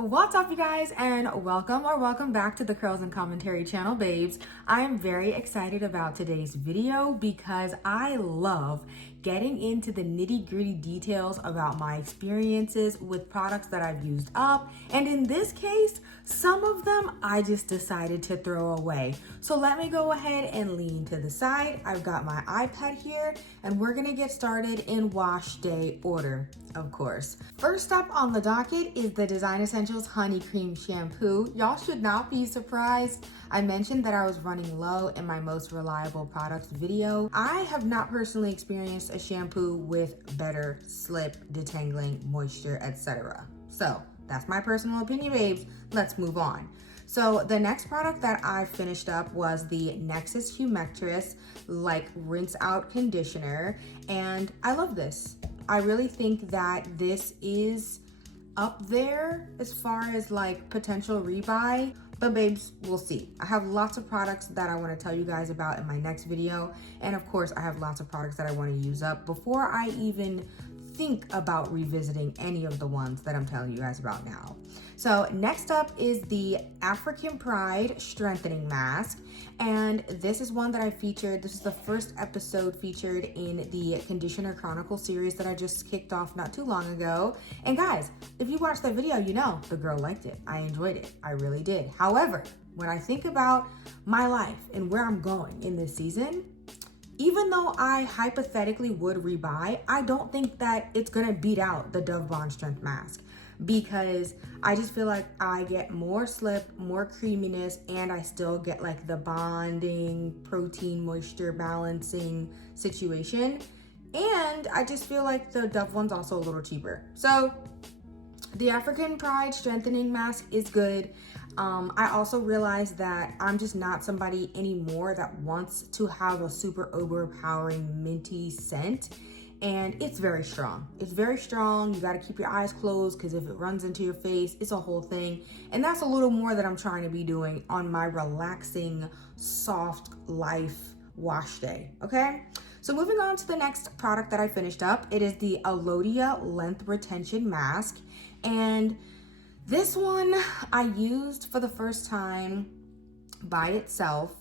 What's up, you guys, and welcome back to the Curls and Commentary channel, babes. I am very excited about today's video because I love getting into the nitty-gritty details about my experiences with products that I've used up, and in this case, some of them I just decided to throw away. So let me go ahead and lean to the side. I've got my iPad here, and we're gonna get started in wash day order, of course. First up on the docket is the Design Essentials Honey Cream Shampoo. Y'all should not be surprised. I mentioned that I was running low in my most reliable products video. I have not personally experienced a shampoo with better slip, detangling, moisture, etc. So that's my personal opinion, babes. Let's move on. So the next product that I finished up was the Nexxus Humectress rinse out conditioner, and I love this. I really think that this is up there as far as potential rebuy, but babes, we'll see. I have lots of products that I want to tell you guys about in my next video, and of course I have lots of products that I want to use up before I even think about revisiting any of the ones that I'm telling you guys about now. So next up is the African Pride Strengthening Mask, and this is one that I featured. This is the first episode featured in the Conditioner Chronicle series that I just kicked off not too long ago. And guys, if you watched that video, you know the girl liked it. I enjoyed it. I really did. However, when I think about my life and where I'm going in this season, even though I hypothetically would rebuy, I don't think that it's gonna beat out the Dove Bond Strength Mask, because I just feel like I get more slip, more creaminess, and I still get the bonding, protein, moisture balancing situation. And I just feel like the Dove one's also a little cheaper. So the African Pride Strengthening Mask is good. I also realized that I'm just not somebody anymore that wants to have a super overpowering minty scent. And it's very strong. It's very strong. You got to keep your eyes closed because if it runs into your face, it's a whole thing. And that's a little more that I'm trying to be doing on my relaxing, soft life wash day, okay? So moving on to the next product that I finished up, it is the Alodia Length Retention Mask. And this one I used for the first time by itself,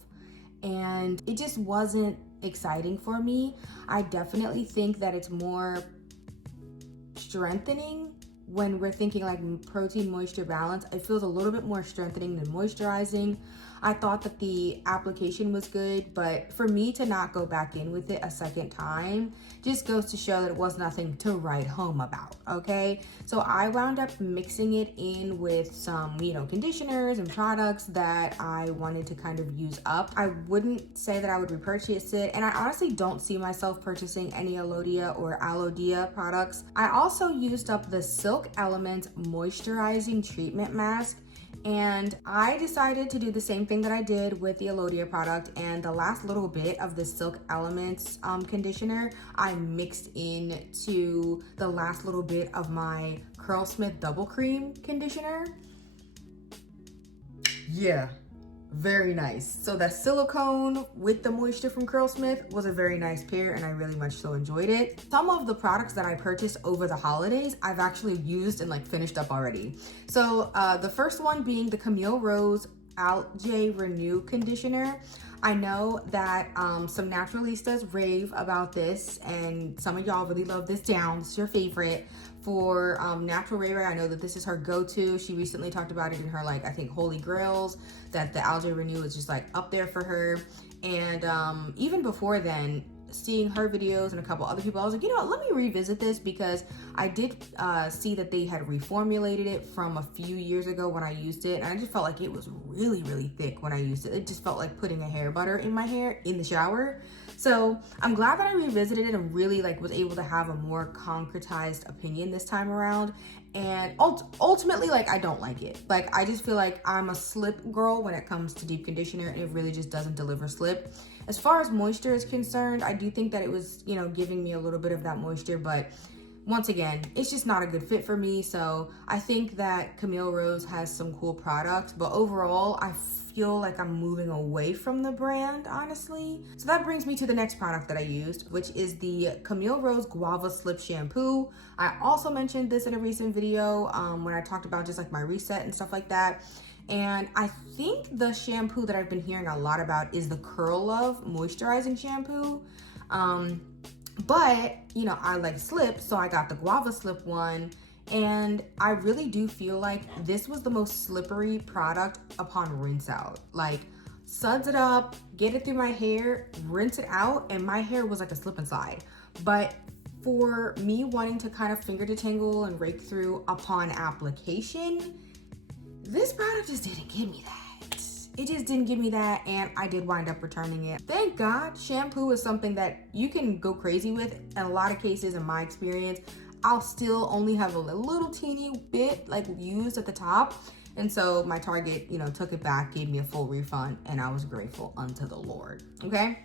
and it just wasn't exciting for me. I definitely think that it's more strengthening when we're thinking protein moisture balance. It feels a little bit more strengthening than moisturizing. I thought that the application was good, but for me to not go back in with it a second time just goes to show that it was nothing to write home about, okay? So I wound up mixing it in with some, conditioners and products that I wanted to kind of use up. I wouldn't say that I would repurchase it, and I honestly don't see myself purchasing any Alodia or Alodia products. I also used up the Silk Elements Moisturizing Treatment Mask, and I decided to do the same thing that I did with the Alodia product, and the last little bit of the Silk Elements conditioner, I mixed into the last little bit of my Curlsmith Double Cream conditioner. Yeah, very nice. So that silicone with the moisture from Curlsmith was a very nice pair, and I really much so enjoyed it. Some of the products that I purchased over the holidays, I've actually used and finished up already. So the first one being the Camille Rose Algae Renew Conditioner. I know that some naturalistas rave about this, and some of y'all really love this down. This is your favorite. For Natural Ray Ray, I know that this is her go-to. She recently talked about it in her, I think, Holy Grails, that the Algae Renew is just, up there for her. And even before then, seeing her videos and a couple other people, I was like, let me revisit this, because I did see that they had reformulated it from a few years ago when I used it, and I just felt like it was really, really thick when I used it. It just felt like putting a hair butter in my hair in the shower. So I'm glad that I revisited it and really was able to have a more concretized opinion this time around. And ultimately, I don't like it. I just feel like I'm a slip girl when it comes to deep conditioner, and it really just doesn't deliver slip. As far as moisture is concerned, I do think that it was, giving me a little bit of that moisture, but once again, it's just not a good fit for me. So I think that Camille Rose has some cool products, but overall, I feel like I'm moving away from the brand, honestly. So that brings me to the next product that I used, which is the Camille Rose Guava Slip Shampoo. I also mentioned this in a recent video when I talked about just like my reset and stuff like that. And I think the shampoo that I've been hearing a lot about is the Curl Love Moisturizing Shampoo. But, you know, I like slip, so I got the Guava Slip one. And I really do feel like this was the most slippery product upon rinse out. Like, suds it up, get it through my hair, rinse it out, and my hair was like a slip and slide. But for me wanting to kind of finger detangle and rake through upon application, this product just didn't give me that. It just didn't give me that, and I did wind up returning it. Thank God, shampoo is something that you can go crazy with. In a lot of cases, in my experience, I'll still only have a little teeny bit like used at the top. And so my Target, you know, took it back, gave me a full refund, and I was grateful unto the Lord, okay?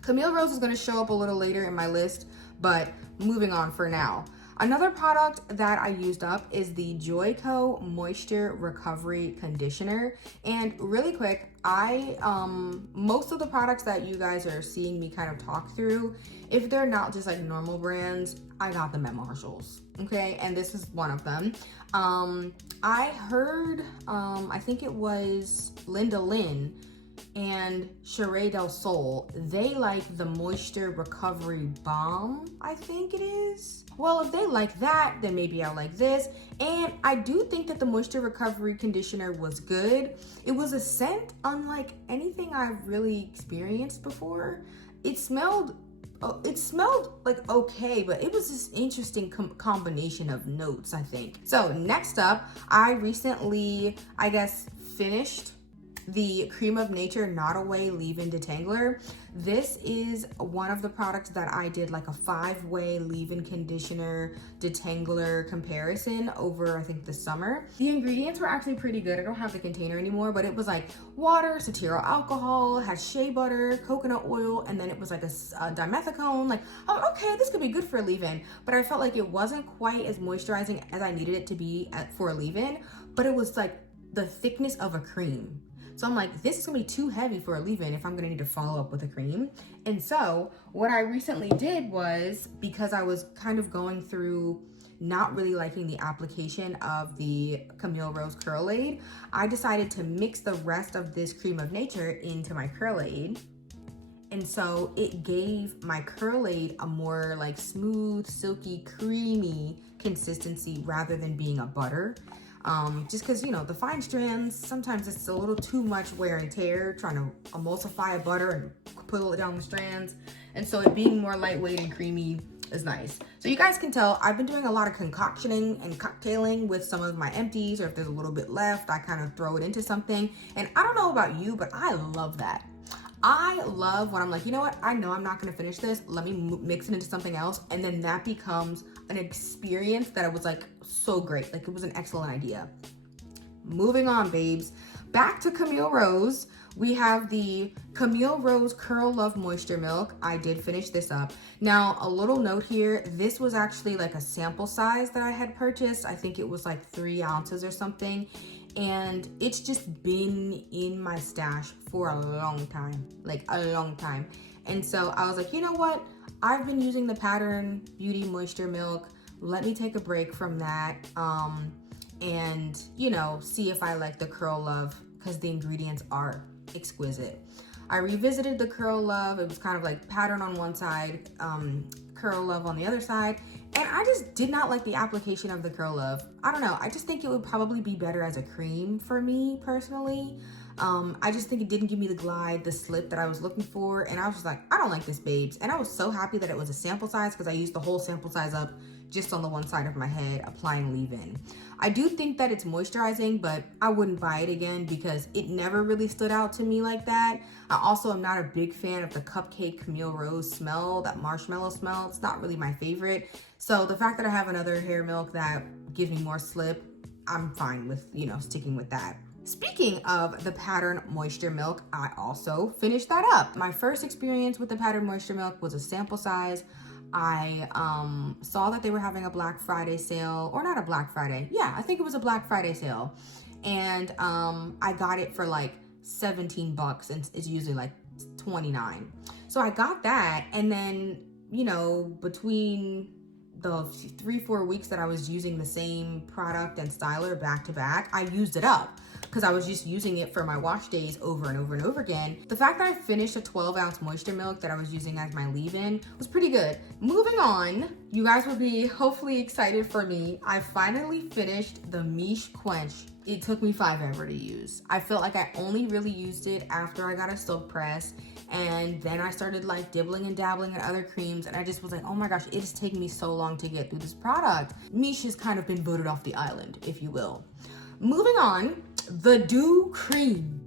Camille Rose is gonna show up a little later in my list, but moving on for now. Another product that I used up is the Joico Moisture Recovery Conditioner. And really quick, most of the products that you guys are seeing me kind of talk through, if they're not just like normal brands, I got them at Marshall's, okay? And this is one of them. I heard, I think it was Linda Lynn and Sheree Del Sol, they like the Moisture Recovery Balm, I think it is. Well, if they like that, then maybe I like this. And I do think that the Moisture Recovery Conditioner was good. It was a scent unlike anything I've really experienced before. It smelled like okay, but it was this interesting combination of notes, I think. So next up, I recently, I guess, finished the Cream of Nature Not Away Leave-In Detangler. This is one of the products that I did like a 5-way leave-in conditioner detangler comparison over, I think, the summer. The ingredients were actually pretty good. I don't have the container anymore, but it was like water, cetyl alcohol, had shea butter, coconut oil, and then it was like a dimethicone. Like, oh, okay, this could be good for a leave-in, but I felt like it wasn't quite as moisturizing as I needed it to be for a leave-in, but it was like the thickness of a cream. So I'm like, this is gonna be too heavy for a leave-in if I'm gonna need to follow up with a cream. And so what I recently did was, because I was kind of going through not really liking the application of the Camille Rose Curl Aid, I decided to mix the rest of this Cream of Nature into my Curl Aid. And so it gave my Curl Aid a more like smooth, silky, creamy consistency rather than being a butter. Just because, you know, the Fine Strands, sometimes it's a little too much wear and tear trying to emulsify a butter and pull it down the strands. And so it being more lightweight and creamy is nice. So you guys can tell I've been doing a lot of concoctioning and cocktailing with some of my empties, or if there's a little bit left, I kind of throw it into something. And I don't know about you, but I love that. I love when I'm like, you know what? I know I'm not gonna finish this. Let me mix it into something else. And then that becomes an experience that I was like, so great. Like, it was an excellent idea. Moving on, babes. Back to Camille Rose. We have the Camille Rose Curl Love Moisture Milk. I did finish this up. Now, a little note here. This was actually like a sample size that I had purchased. I think it was like 3 ounces or something. And it's just been in my stash for a long time, like a long time. And so I was like, you know what? I've been using the Pattern Beauty Moisture Milk. Let me take a break from that and, you know, see if I like the Curl Love, because the ingredients are exquisite. I revisited the Curl Love. It was kind of like Pattern on one side, Curl Love on the other side. And I just did not like the application of the Curl Love. I don't know. I just think it would probably be better as a cream for me personally. I just think it didn't give me the glide, the slip that I was looking for. And I was just like, I don't like this, babes. And I was so happy that it was a sample size, because I used the whole sample size up just on the one side of my head, applying leave-in. I do think that it's moisturizing, but I wouldn't buy it again because it never really stood out to me like that. I also am not a big fan of the Cupcake Camille Rose smell, that marshmallow smell. It's not really my favorite. So the fact that I have another hair milk that gives me more slip, I'm fine with, you know, sticking with that. Speaking of the Pattern Moisture Milk, I also finished that up. My first experience with the Pattern Moisture Milk was a sample size. I saw that they were having a Black Friday sale, or not a Black Friday. Yeah, I think it was a Black Friday sale. And I got it for like 17 bucks, and it's usually like 29. So I got that, and then, you know, between the 3-4 weeks that I was using the same product and styler back to back, I used it up because I was just using it for my wash days over and over and over again. The fact that I finished a 12-ounce moisture milk that I was using as my leave-in was pretty good. Moving on, you guys will be hopefully excited for me. I finally finished the Miche Quench. It took me forever to use. I felt like I only really used it after I got a silk press, and then I started like dibbling and dabbling in other creams, and I just was like, oh my gosh, it is taking me so long to get through this product. Miche has kind of been voted off the island, if you will. Moving on, the Dew Cream.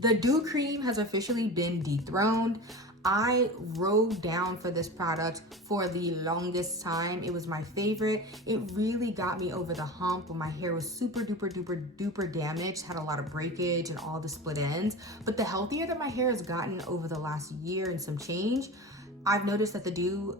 The Dew Cream has officially been dethroned. I rode down for this product for the longest time. It was my favorite. It really got me over the hump when my hair was super duper damaged, had a lot of breakage and all the split ends. But the healthier that my hair has gotten over the last year and some change, I've noticed that the Dew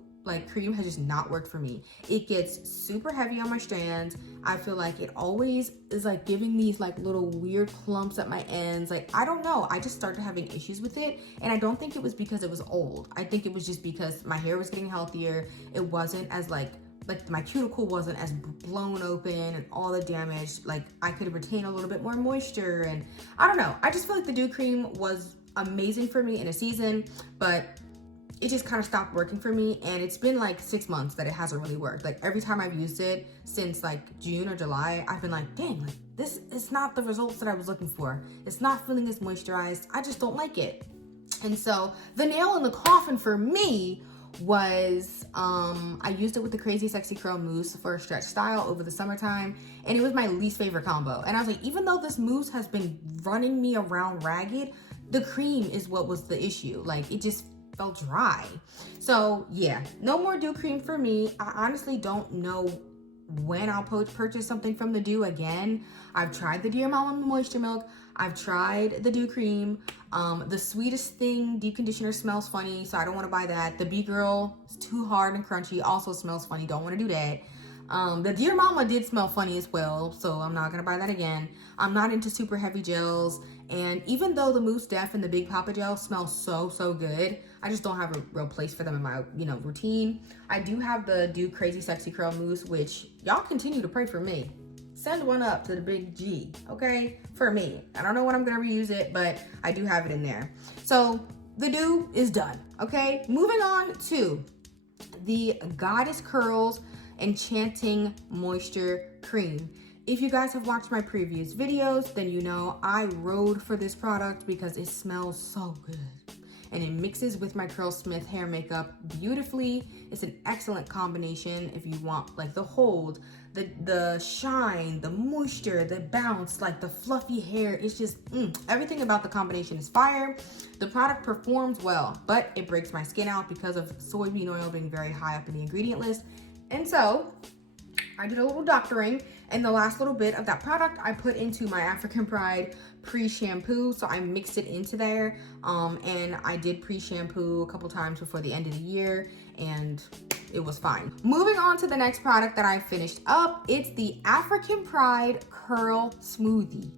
cream has just not worked for me. It gets super heavy on my strands. I feel like it always is like giving these like little weird clumps at my ends. Like, I don't know, I just started having issues with it, and I don't think it was because it was old. I think it was just because my hair was getting healthier. It wasn't as like my cuticle wasn't as blown open and all the damage. Like, I could retain a little bit more moisture, and I don't know. I just feel like the Dew Cream was amazing for me in a season, but it just kind of stopped working for me, and it's been like 6 months that it hasn't really worked. Like, every time I've used it since like June or July, I've been like, dang, like this is not the results that I was looking for. It's not feeling as moisturized. I just don't like it. And so the nail in the coffin for me was I used it with the Crazy Sexy Curl Mousse for a stretch style over the summertime, and it was my least favorite combo. And I was like, even though this mousse has been running me around ragged, the cream is what was the issue. Like, it just felt dry. So yeah, no more Dew Cream for me. I honestly don't know when I'll purchase something from the Dew again. I've tried the Dear Mama Moisture Milk. I've tried the Dew Cream. The Sweetest Thing deep conditioner smells funny, so I don't want to buy that. The B-Girl is too hard and crunchy, also smells funny, don't want to do that. The Dear Mama did smell funny as well, so I'm not gonna buy that again. I'm not into super heavy gels, and even though the Mousse Def and the Big Papa Gel smell so good, I just don't have a real place for them in my, routine. I do have the Dew Crazy Sexy Curl Mousse, which y'all continue to pray for me. Send one up to the big G, okay? For me. I don't know when I'm gonna reuse it, but I do have it in there. So the Dew is done, okay? Moving on to the Goddess Curls Enchanting Moisture Cream. If you guys have watched my previous videos, then you know I rode for this product because it smells so good. And it mixes with my Curlsmith hair makeup beautifully. It's an excellent combination if you want like the hold, the shine, the moisture, the bounce, like the fluffy hair. It's just, everything about the combination is fire. The product performs well, but it breaks my skin out because of soybean oil being very high up in the ingredient list. And so I did a little doctoring, and the last little bit of that product I put into my African Pride pre-shampoo. So I mixed it into there, and I did pre-shampoo a couple times before the end of the year, and it was fine. Moving on to the next product that I finished up, it's the African Pride Curl Smoothie.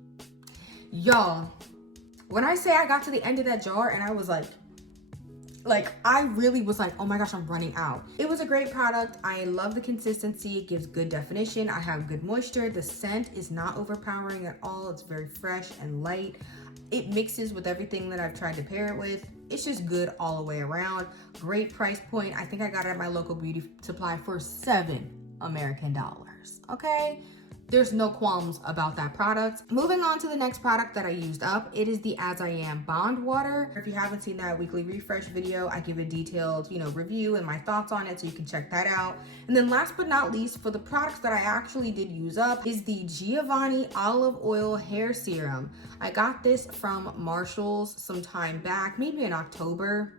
Y'all, when I say I got to the end of that jar and I was like I really was like, oh my gosh, I'm running out. It was a great product. I love the consistency. It gives good definition. I have good moisture. The scent is not overpowering at all. It's very fresh and light. It mixes with everything that I've tried to pair it with. It's just good all the way around. Great price point. I think I got it at my local beauty supply for $7 American, okay? There's no qualms about that product. Moving on to the next product that I used up, it is the As I Am Bond Water. If you haven't seen that weekly refresh video, I give a detailed, review and my thoughts on it, so you can check that out. And then last but not least, for the products that I actually did use up, is the Giovanni Olive Oil Hair Serum. I got this from Marshall's some time back, maybe in October.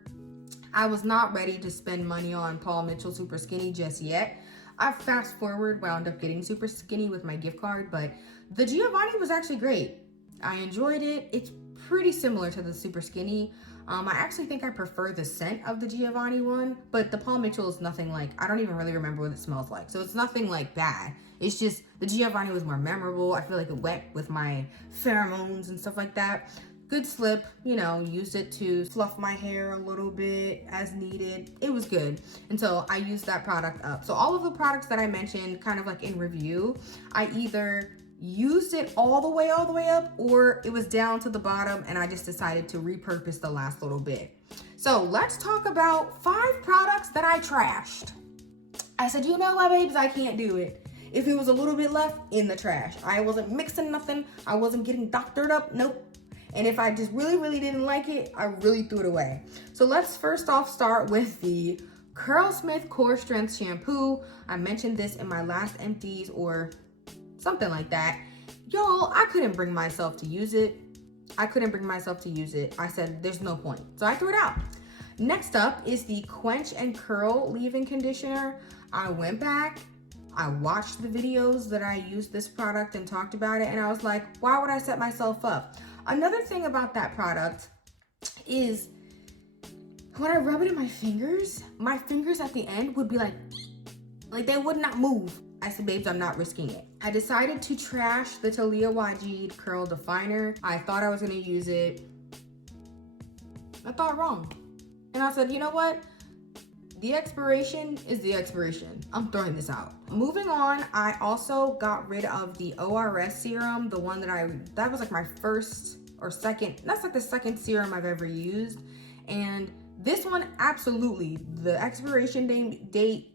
I was not ready to spend money on Paul Mitchell Super Skinny just yet. I fast forward, wound up getting super skinny with my gift card, but the Giovanni was actually great. I enjoyed it. It's pretty similar to the Super Skinny. I actually think I prefer the scent of the Giovanni one, but the Paul Mitchell is nothing like, I don't even really remember what it smells like. So it's nothing like bad. It's just the Giovanni was more memorable. I feel like it went with my pheromones and stuff like that. Good slip, you know, used it to fluff my hair a little bit as needed. It was good. And so I used that product up. So all of the products that I mentioned kind of like in review, I either used it all the way up, or it was down to the bottom and I just decided to repurpose the last little bit. So let's talk about 5 products that I trashed. I said, you know what, babes, I can't do it. If it was a little bit left, in the trash. I wasn't mixing nothing. I wasn't getting doctored up. Nope. And if I just really didn't like it, I really threw it away. So let's first off start with the Curlsmith Core Strength Shampoo. I mentioned this in my last Empties or something like that. Y'all, I couldn't bring myself to use it. I said, there's no point. So I threw it out. Next up is the Quench and Curl Leave-In Conditioner. I went back, I watched the videos that I used this product and talked about it, and I was like, why would I set myself up? Another thing about that product is when I rub it in my fingers at the end would be like they would not move. I said, babes, I'm not risking it. I decided to trash the Talia Wajid Curl Definer. I thought I was gonna use it. I thought wrong. And I said, you know what? The expiration is the expiration. I'm throwing this out. Moving on, I also got rid of the ORS serum, the one that was like my first or second, that's like the second serum I've ever used. And this one, absolutely, the expiration date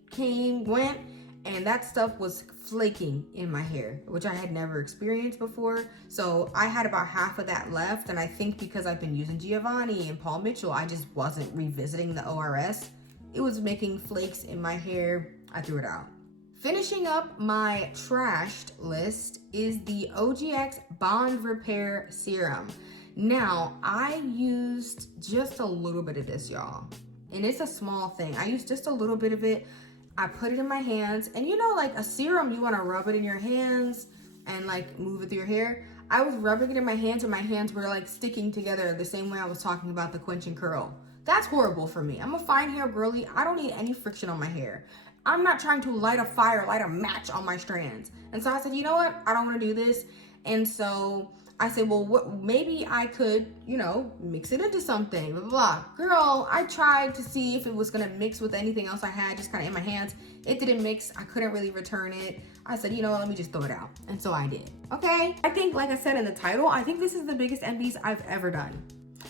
went, and that stuff was flaking in my hair, which I had never experienced before. So I had about half of that left, and I think because I've been using Giovanni and Paul Mitchell, I just wasn't revisiting the ORS. It was making flakes in my hair. I threw it out. Finishing up my trashed list is the OGX Bond Repair Serum. Now, I used just a little bit of this, y'all. And it's a small thing. I used just a little bit of it. I put it in my hands. And you know, like a serum, you want to rub it in your hands and like move it through your hair. I was rubbing it in my hands and my hands were like sticking together the same way I was talking about the Quench and Curl. That's horrible for me. I'm a fine hair girly. I don't need any friction on my hair. I'm not trying to light a match on my strands. And so I said, you know what? I don't want to do this. And so I said, well, maybe I could, you know, mix it into something, blah, blah, blah. Girl, I tried to see if it was going to mix with anything else I had just kind of in my hands. It didn't mix. I couldn't really return it. I said, you know what? Let me just throw it out. And so I did. Okay. I think, like I said in the title, I think this is the biggest Empties I've ever done.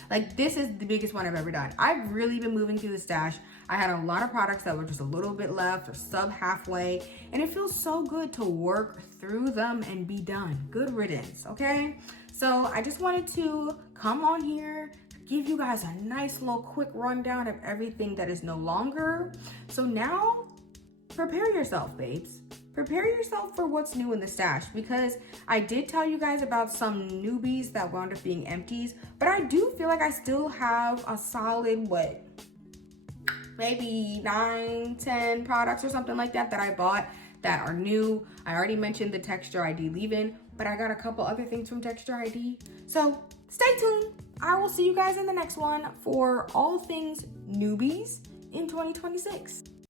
Like, this is the biggest one I've ever done. I've really been moving through the stash. I had a lot of products that were just a little bit left or sub halfway, and it feels so good to work through them and be done. Good riddance, okay? So I just wanted to come on here, give you guys a nice little quick rundown of everything that is no longer. So now, prepare yourself, babes. Prepare yourself for what's new in the stash, because I did tell you guys about some newbies that wound up being Empties, but I do feel like I still have a solid, maybe 9-10 products or something like that I bought that are new. I already mentioned the Texture ID leave-in, but I got a couple other things from Texture ID. So stay tuned. I will see you guys in the next one for all things newbies in 2026.